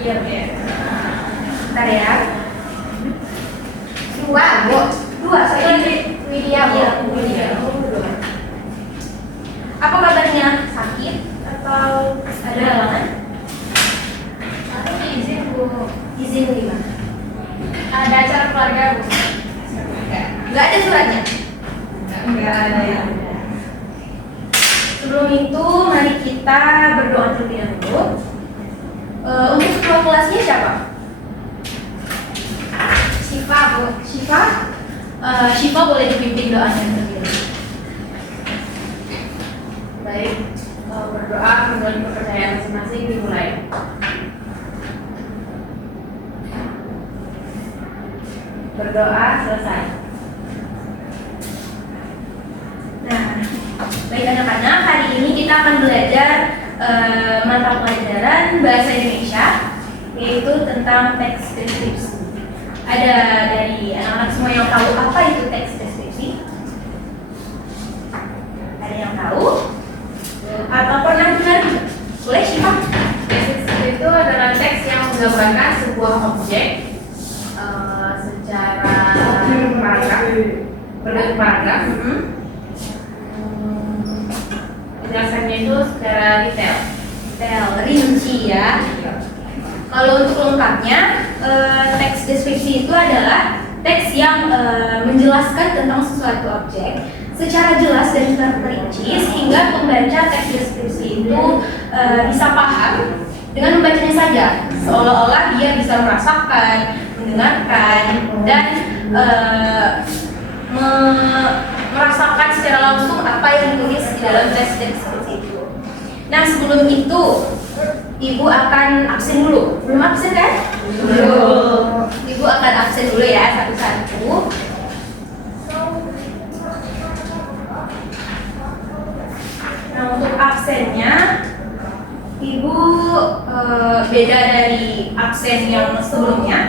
Iya. Bentar ya. Dua. Saya Widya. Apa kabarnya? Sakit atau ada halangan? Aku izin Bu. Izin di mana? Ada acara keluarga Bu. Nggak ada suratnya. Enggak ada ya. Sebelum itu, mari kita berdoa terlebih dahulu. Untuk ketua kelasnya siapa? Siva Bu. Syifa. Syifa boleh dipimpin doanya terlebih dahulu. Baik. Berdoa menurut kepercayaan masing-masing dimulai. Berdoa selesai. Nah, baik anak-anak, hari ini kita akan belajar mata pelajaran bahasa Indonesia, yaitu tentang teks deskripsi. Ada dari anak-anak semua yang tahu apa itu teks deskripsi? Ada yang tahu? Atau pernah dengar? Boleh Syifa? Deskripsi itu adalah teks yang menggambarkan sebuah objek secara paragraf, berbentuk paragraf. Penjelasannya itu secara detail. Rinci ya. Kalau untuk lengkapnya, teks deskripsi itu adalah teks yang menjelaskan tentang suatu objek secara jelas dan terperinci sehingga pembaca teks deskripsi itu bisa paham dengan membacanya saja, seolah-olah dia bisa merasakan, mendengarkan, dan merasakan secara langsung apa yang ditulis di dalam teks deskripsi itu. Nah, sebelum itu Ibu akan absen dulu. Belum absen kan? Belum. Ibu akan absen dulu ya satu-satu. Nah, untuk absennya Ibu beda dari absen yang sebelumnya.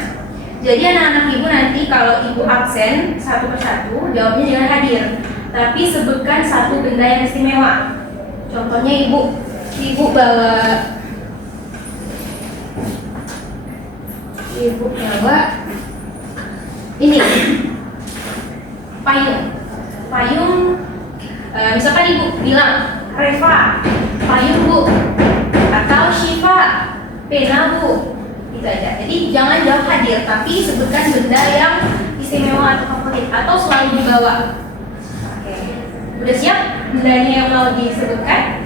Jadi anak-anak Ibu nanti kalau Ibu absen satu persatu jawabnya jangan hadir, tapi sebutkan satu benda yang istimewa. Contohnya Ibu bawa ini payung. Misalkan Ibu bilang Reva payung Bu, atau Syifa pena Bu, gitu aja. Jadi jangan jawab hadir, tapi sebutkan benda yang istimewa atau favorit atau selalu dibawa. Oke, udah siap bendanya yang mau disebutkan?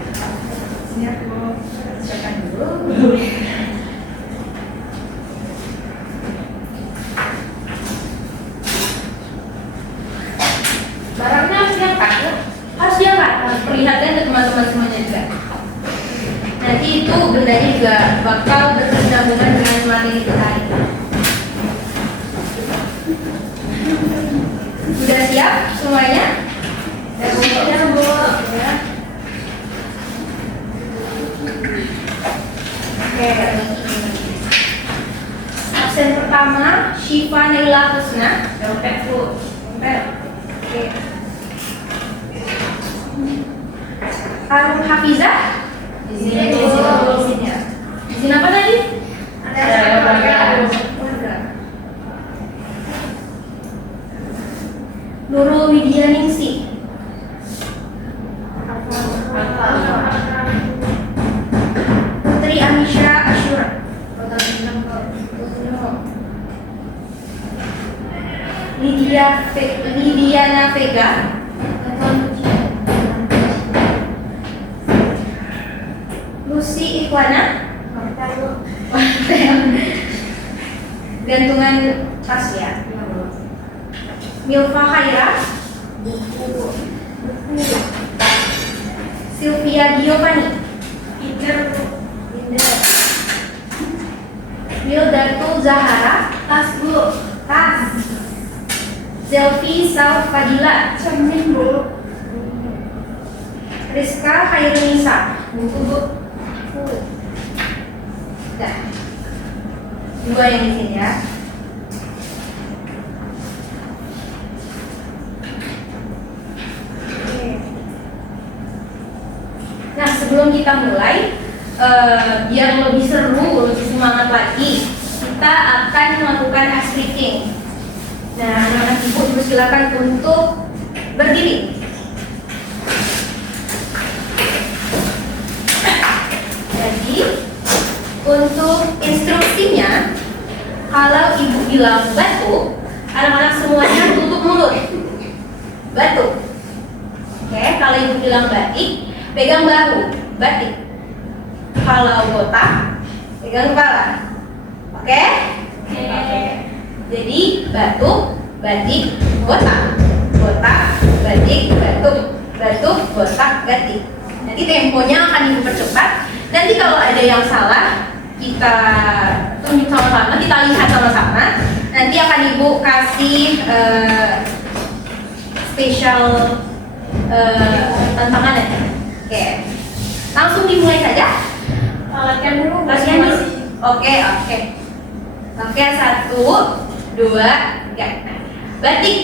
Siap Bu, siapkan dulu. Barangnya harus diangkat ya? Harus diangkat, perlihatkan ke teman-teman semuanya juga. Nanti itu bendanya juga bakal berkesinambungan dengan materi kita hari ini. Sudah siap semuanya? Ya Bu. Ya. Oke. Absen pertama Syifa Naila Husna. Dompet Bu. Dompet. Oke. Arum Hafizah. Izin apa tadi? Ada keluarga. Nurul Widya Ningsi. Putri Amisha Asyura. Lidiana Vega. Lucy Ikhwana. Gantungan tas ya. Milva Khaira. Sylvia Giovanni. Wildatul Zahara. Tas Bu. Tas. Zelfi Sauf Fadila. Cermin Bu. Rizka Khairunisa. Buku Bu. Dah. Dua yang di sini ya. Nah, sebelum kita mulai, biar lebih seru, lebih semangat lagi lagi kita akan melakukan ice breathing. Nah, anak-anak ibu silakan untuk berdiri. Jadi untuk instruksinya, kalau ibu bilang batuk, anak-anak semuanya tutup mulut. Batuk. Oke, kalau ibu bilang batik, pegang bahu, batik. Kalau botak, pegang kepala. Oke? Oke. Jadi batuk, batik, botak, botak, batik, batuk, batuk, botak, batik. Nanti temponya akan ibu percepat. Nanti kalau ada yang salah, kita tunjuk sama-sama, kita lihat sama-sama. Nanti akan ibu kasih spesial tantangan ya. Oke. Langsung dimulai saja. Latihan dulu. Latihan dulu. Oke. Oke, 1, 2, 3. Batik,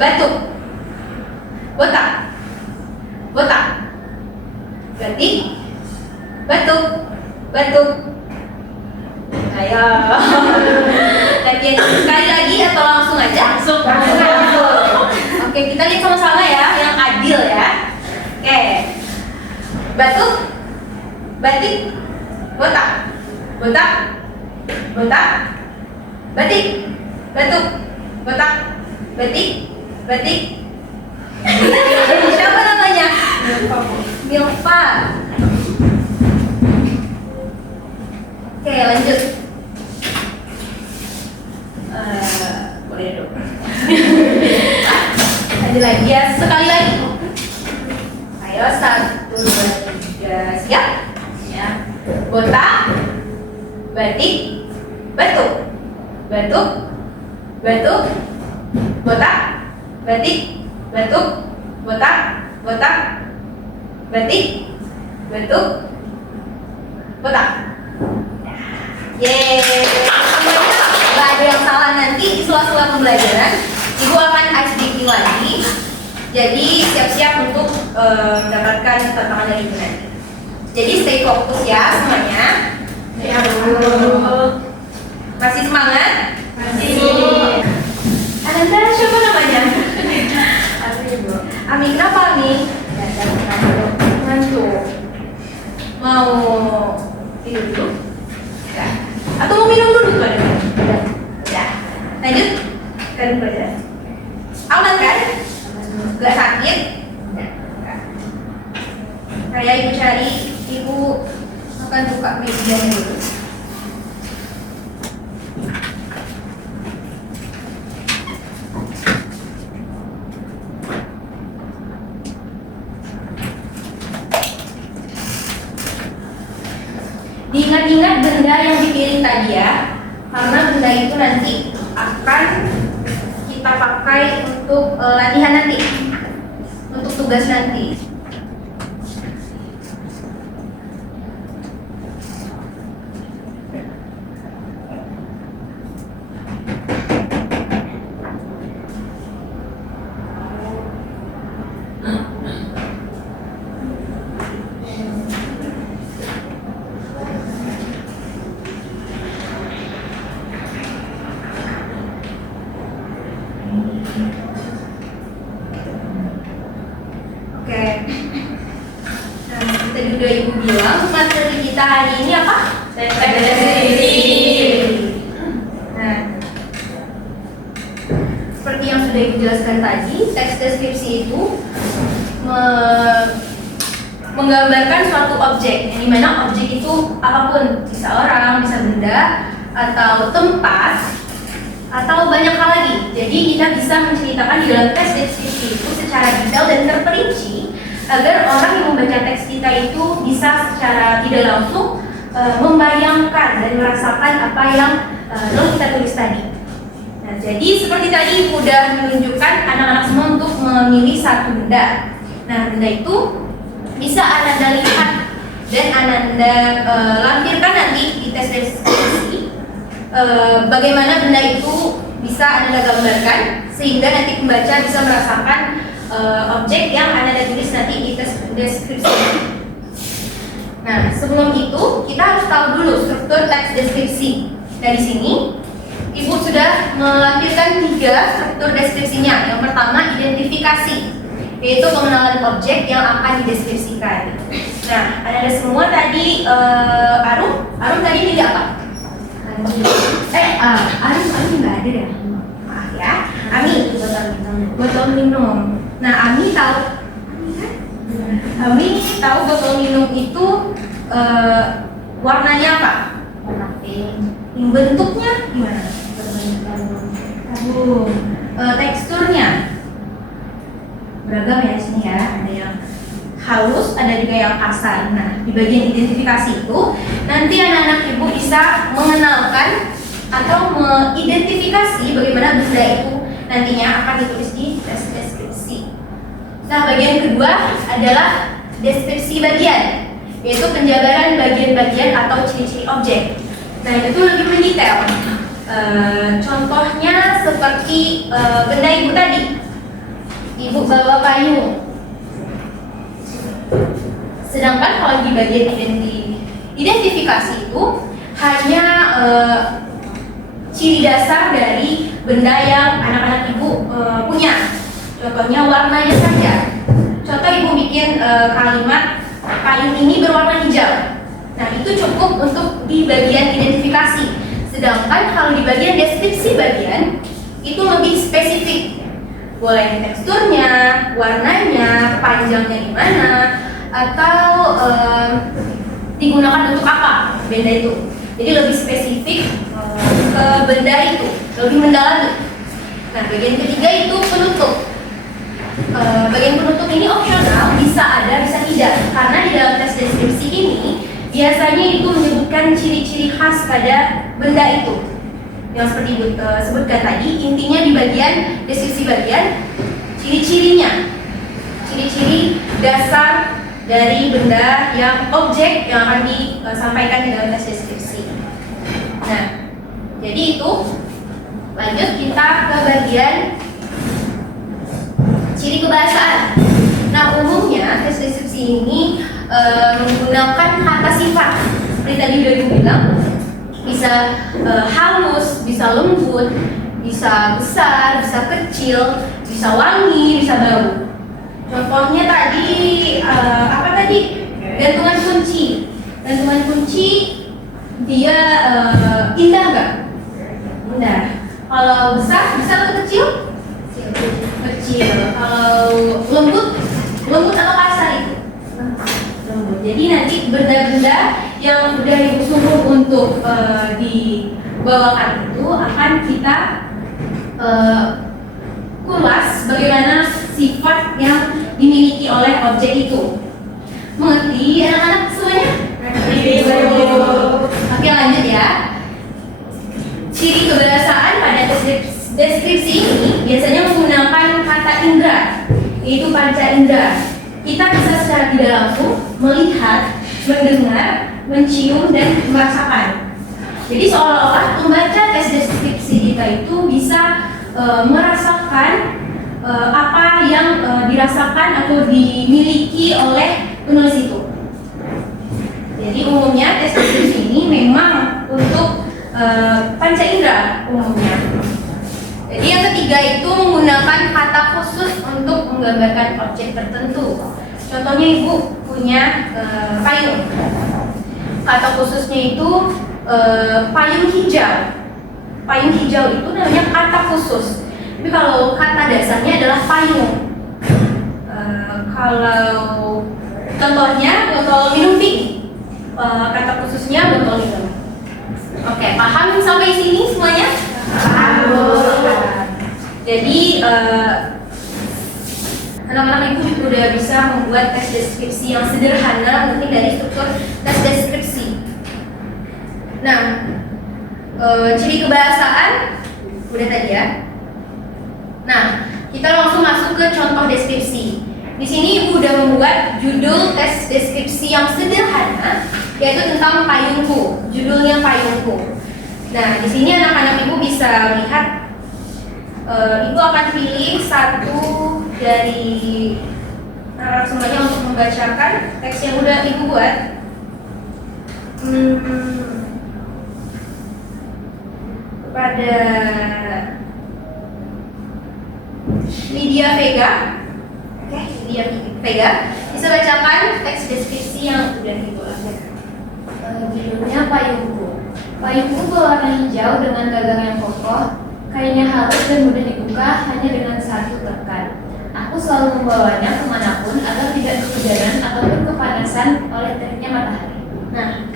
batuk, botak, botak, batik, batuk, batuk. Ayo. Latihan sekali lagi atau langsung aja? Langsung. Oke, kita lihat sama-sama ya, yang adil ya. Oke. Batuk, batik, botak, botak, botak, batik, batuk, botak, batik, batik. Siapa namanya? Milva. Oke, lanjut. Boleh dulu. Lanjut lagi ya, sekali lagi. Ayo, 1, 2, 3, siap? Ya. Botak, batik, batuk, batuk, batuk, botak, batik, batuk, botak, botak, batik, batuk, botak. Yeay. Nggak ada yang salah. Nanti di sela-sela pembelajaran ibu akan ice breaking lagi. Jadi siap-siap untuk mendapatkan tantangan dari ibu nanti. Jadi stay fokus ya semuanya. Ya. Masih semangat? Masih. Ananda siapa namanya? Ibu. Ami, kenapa Ami? Ngantuk. Mau tidur dulu? Ya. Atau mau minum dulu kan? Ya. Lanjut. Kan belajar. Aman kan? Gak sakit? Kayak ibu cari, ibu akan buka media dulu. Diingat-ingat benda yang dipilih tadi ya, karena benda itu nanti akan kita pakai untuk latihan nanti, untuk tugas nanti. Oke. Nah, tadi udah ibu bilang materi kita hari ini apa? Teks deskripsi. Nah, seperti yang sudah ibu jelaskan tadi, teks deskripsi itu menggambarkan suatu objek, yang dimana objek itu apapun, bisa orang, bisa benda, atau tempat, atau banyak hal lagi. Jadi kita bisa menceritakan di dalam teks deskripsi itu secara detail dan terperinci agar orang yang membaca teks kita itu bisa secara tidak langsung membayangkan dan merasakan apa yang kita tulis tadi. Nah, jadi seperti tadi sudah menunjukkan anak-anak semua untuk memilih satu benda. Nah, benda itu bisa Ananda lihat dan Ananda lampirkan nanti di tes deskripsi. Bagaimana benda itu bisa Ananda gambarkan sehingga nanti pembaca bisa merasakan objek yang Ananda tulis nanti di tes deskripsi. Nah, sebelum itu kita harus tahu dulu struktur teks deskripsi. Dari sini, Ibu sudah melampirkan 3 struktur deskripsinya. Yang pertama, identifikasi, yaitu pengenalan objek yang akan dideskripsikan. Nah, ada semua tadi. Arum tadi pilih apa? Arum nggak ada ya? Maaf ya, Ami botol minum. Nah, Ami tahu botol minum itu warnanya apa? Warna pink. Yang bentuknya gimana? Teksturnya beragam ya sini ya. Ada yang halus, ada juga yang kasar. Nah, di bagian identifikasi itu nanti anak-anak ibu bisa mengenalkan atau mengidentifikasi bagaimana benda itu nantinya akan ditulis di teks deskripsi. Nah, bagian kedua adalah deskripsi bagian, yaitu penjabaran bagian-bagian atau ciri-ciri objek. Nah, itu lebih mendetail. Contohnya seperti benda ibu tadi. Ibu bawa payung. Sedangkan kalau di bagian identifikasi itu hanya ciri dasar dari benda yang anak-anak ibu punya. Contohnya warnanya saja. Contoh ibu bikin kalimat payung ini berwarna hijau. Nah, itu cukup untuk di bagian identifikasi. Sedangkan kalau di bagian deskripsi bagian itu lebih spesifik. Boleh teksturnya, warnanya, panjangnya gimana, atau digunakan untuk apa benda itu. Jadi lebih spesifik ke benda itu, lebih mendalami. Nah, bagian ketiga itu penutup. Bagian penutup ini opsional, bisa ada, bisa tidak. Karena di dalam teks deskripsi ini biasanya itu menyebutkan ciri-ciri khas pada benda itu. Yang seperti sebutkan tadi, intinya di bagian deskripsi bagian ciri-cirinya, ciri-ciri dasar dari benda yang objek yang akan disampaikan di dalam teks deskripsi. Nah, jadi itu. Lanjut kita ke bagian ciri kebahasaan. Nah, umumnya teks deskripsi ini menggunakan kata sifat. Seperti tadi udah dibilang, bisa halus, bisa lembut, bisa besar, bisa kecil, bisa wangi, bisa bau. Contohnya tadi apa tadi? Gantungan kunci. Gantungan kunci dia indah nggak? Indah. Kalau besar, besar atau kecil? Kecil. Kalau lembut atau kasar itu? Lembut. Jadi nanti benda-benda yang udah ibu suruh untuk dibawakan itu akan kita kulas bagaimana sifat yang dimiliki oleh objek itu. Mengerti anak-anak semuanya? Oke, lanjut ya. Ciri kebahasaan pada deskripsi ini biasanya menggunakan kata indera, yaitu panca indera. Kita bisa secara tidak langsung melihat, mendengar, mencium, dan merasakan. Jadi seolah-olah membaca teks deskripsi kita itu bisa merasakan apa yang dirasakan atau dimiliki oleh penulis itu. Jadi umumnya teks deskripsi ini memang untuk panca indera umumnya. Jadi yang ketiga itu menggunakan kata khusus untuk menggambarkan objek tertentu. Contohnya ibu punya payung. Kata khususnya itu payung hijau. Payung hijau itu namanya kata khusus. Tapi kalau kata dasarnya adalah payung. Kalau contohnya botol minum pink, kata khususnya botol minum. Oke, paham sampai sini semuanya? Paham. Jadi anak-anak ibu juga udah bisa membuat teks deskripsi yang sederhana mungkin dari struktur teks deskripsi. Nah, ciri kebahasaan udah tadi ya. Nah, kita langsung masuk ke contoh deskripsi. Di sini ibu udah membuat judul teks deskripsi yang sederhana, yaitu tentang payungku. Judulnya payungku. Nah, di sini anak-anak ibu bisa lihat. Ibu akan pilih satu dari narasumbernya untuk membacakan teks yang udah ibu buat. Kepada Lydia Vega. Oke, Lydia Vega, bisa bacakan teks deskripsi yang sudah dituliskan. Judulnya Payungku. Payungku berwarna hijau dengan gagang yang kokoh, kainnya halus dan mudah dibuka hanya dengan satu tekan. Aku selalu membawanya kemanapun agar tidak kehujanan ataupun kepanasan oleh teriknya matahari. Nah,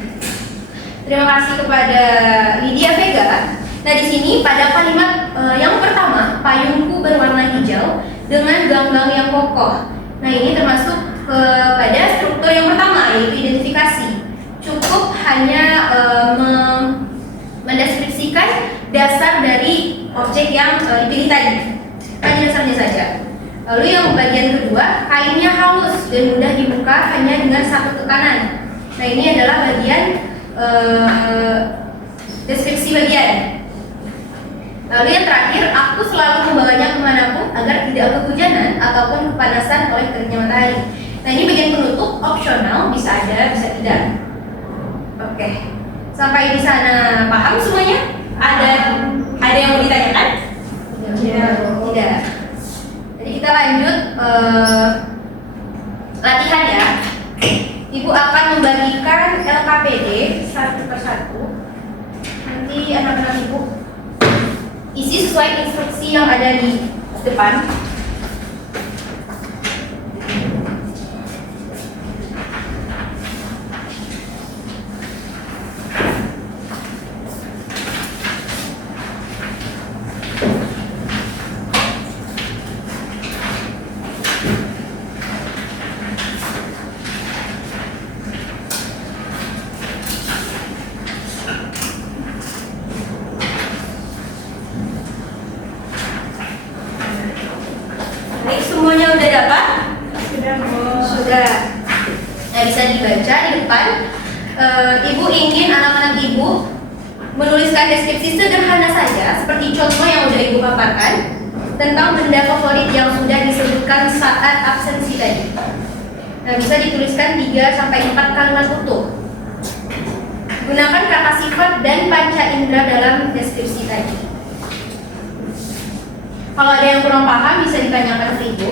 terima kasih kepada Lydia Vega. Nah, di sini pada kalimat yang pertama, payungku berwarna hijau dengan ganggang yang kokoh. Nah, ini termasuk pada struktur yang pertama, yaitu identifikasi. Cukup hanya mendeskripsikan dasar dari objek yang dipilih tadi. Hanya dasarnya saja. Lalu yang bagian kedua, kainnya halus dan mudah dibuka hanya dengan satu tekanan. Nah, ini adalah bagian deskripsi bagian. Lalu yang terakhir, aku selalu membawanya kemanapun agar tidak kehujanan ataupun kepanasan oleh teriknya matahari. Nah, ini bagian penutup, opsional, bisa ada, bisa tidak. Oke, sampai di sana paham semuanya? Ada yang mau ditanyakan? Tidak. Jadi kita lanjut latihan ya. Ibu akan membagikan LKPD satu persatu. Nanti anak-anak ibu isi sesuai instruksi yang ada di depan. Semuanya udah dapat? Sudah. Nah, bisa dibaca di depan. Ibu ingin anak-anak ibu menuliskan deskripsi sederhana saja, seperti contoh yang udah ibu paparkan tentang benda favorit yang sudah disebutkan saat absensi tadi. Nah, bisa dituliskan 3-4 kalimat utuh. Gunakan kata sifat dan panca indera dalam deskripsi tadi. Kalau ada yang kurang paham bisa ditanyakan ke ibu.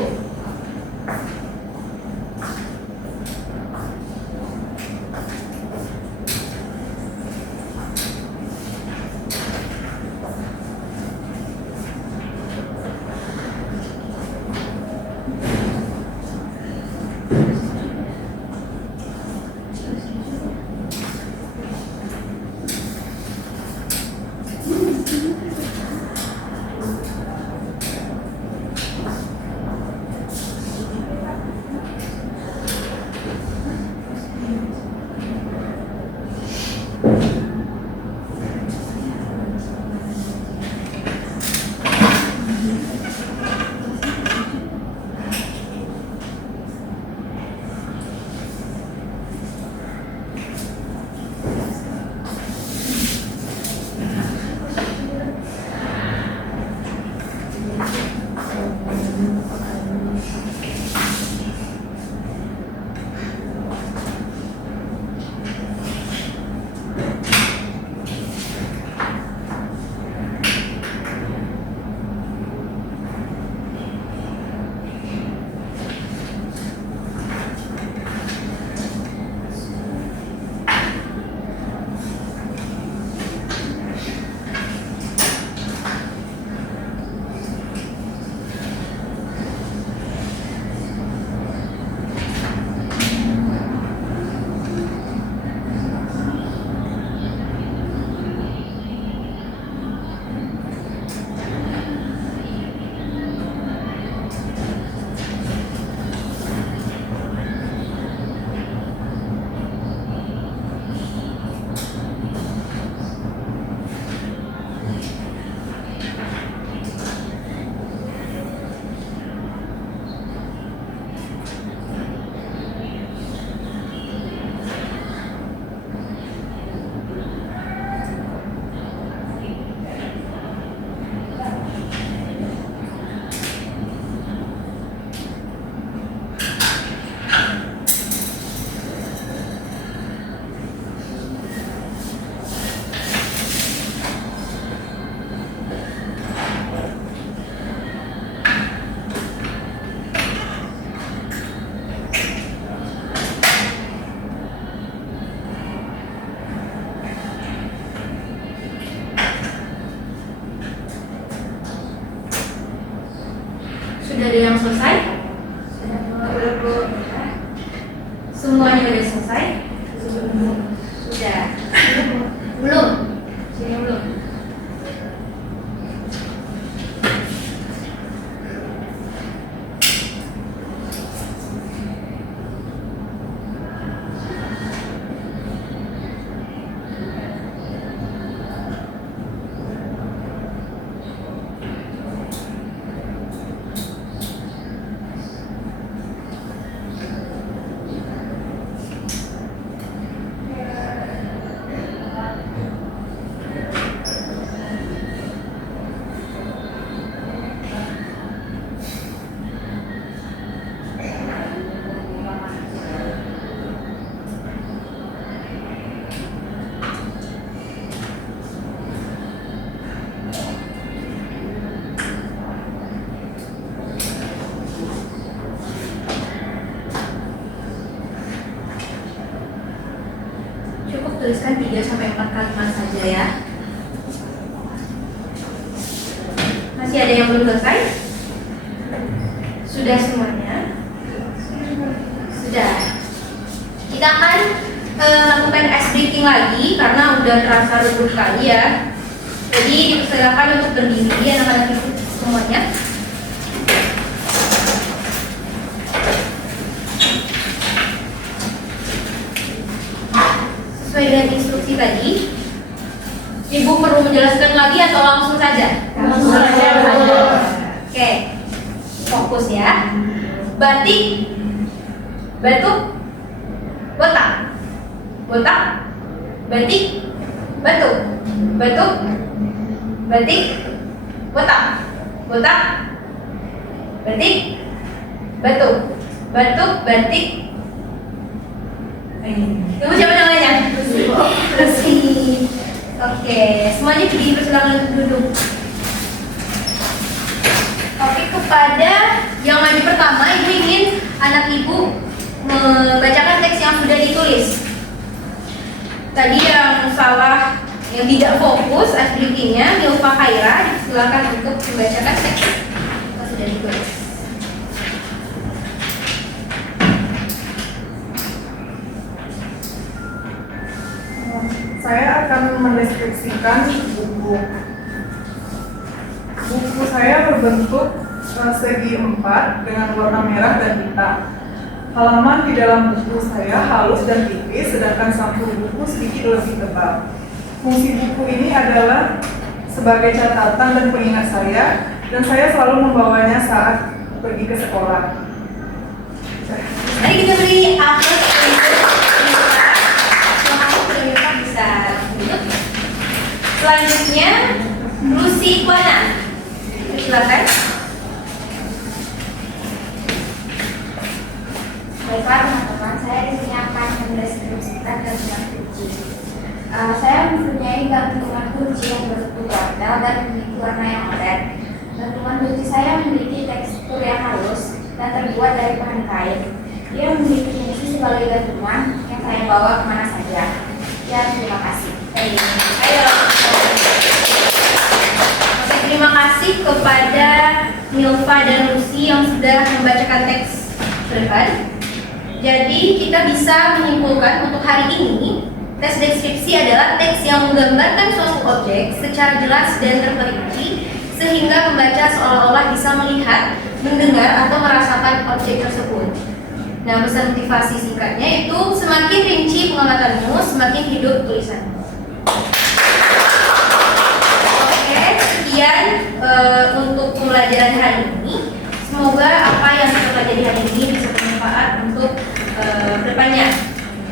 Sudah ada yang selesai? Semuanya sudah selesai? Sudah. Belum? Sini belum? Cukup tuliskan 3-4 kalimat saja ya. Masih ada yang belum selesai? Sudah semuanya? Sudah. Kita akan lakukan ice breaking lagi karena udah terasa rebut kali ya. Jadi dipersilakan untuk berdiri anak-anak ibu semuanya. Sesuai dengan instruksi tadi, Ibu perlu menjelaskan lagi atau langsung saja? Langsung saja. Oke, fokus ya. Batik, batuk, botak, botak, batik, batuk, batuk, batik, botak, botak, batik, batuk, batuk, batik. Ibu siapa namanya? Lucy. Oke, semuanya dipersilakan untuk duduk. Oke, kepada yang maju pertama, ibu ingin anak ibu membacakan teks yang sudah ditulis. Tadi yang salah, yang tidak fokus aslinya, Milva Khaira, silakan untuk membacakan teks yang sudah ditulis. Saya akan mendeskripsikan buku. Buku saya berbentuk segi 4 dengan warna merah dan hitam. Halaman di dalam buku saya halus dan tipis, sedangkan sampul buku sedikit lebih tebal. Fungsi buku ini adalah sebagai catatan dan pengingat saya, dan saya selalu membawanya saat pergi ke sekolah. Mari kita beri aplaus untuk bisa duduk. Selanjutnya Lucy Iguana, silakan. Baiklah teman-teman, saya di sini akan mendeskripsikan gantungan kunci. Saya mempunyai gantungan kunci yang berbentuk kuadrat dan memiliki warna yang oranye. Gantungan kunci saya memiliki tekstur yang halus dan terbuat dari bahan kain. Dia memiliki fungsi sebagai gantungan yang saya bawa kemana saja. Ya, terima kasih. Ayo. Oke, terima kasih kepada Milva dan Lucy yang sudah membacakan teks berdepan. Jadi kita bisa menyimpulkan untuk hari ini teks deskripsi adalah teks yang menggambarkan suatu objek secara jelas dan terperinci sehingga pembaca seolah-olah bisa melihat, mendengar atau merasakan objek tersebut. Nah, pesan motivasi singkatnya itu semakin rinci pengamatanmu, semakin hidup tulisanmu. Oke, sekian untuk pembelajaran hari ini. Semoga apa yang kita pelajari hari ini bisa bermanfaat untuk kedepannya.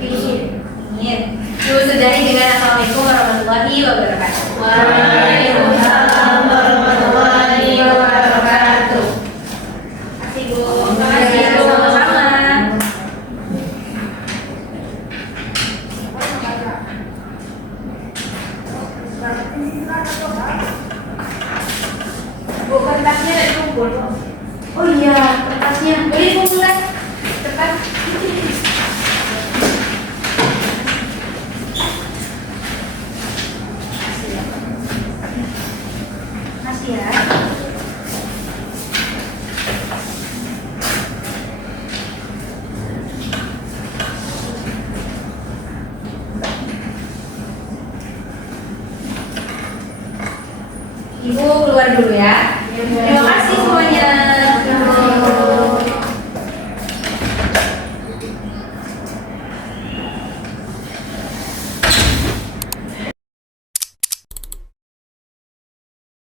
Ingin. Yuk sudahi dengan Assalamualaikum warahmatullahi wabarakatuh. Waalaikumsalam warahmatullahi wabarakatuh. Terima kasih Bu. Terima kasih sama-sama. Bu, kertasnya ada dikumpul. Oh iya, kertasnya boleh dikumpulkan. Cepat. Makasih ya. Ibu keluar dulu ya. Terima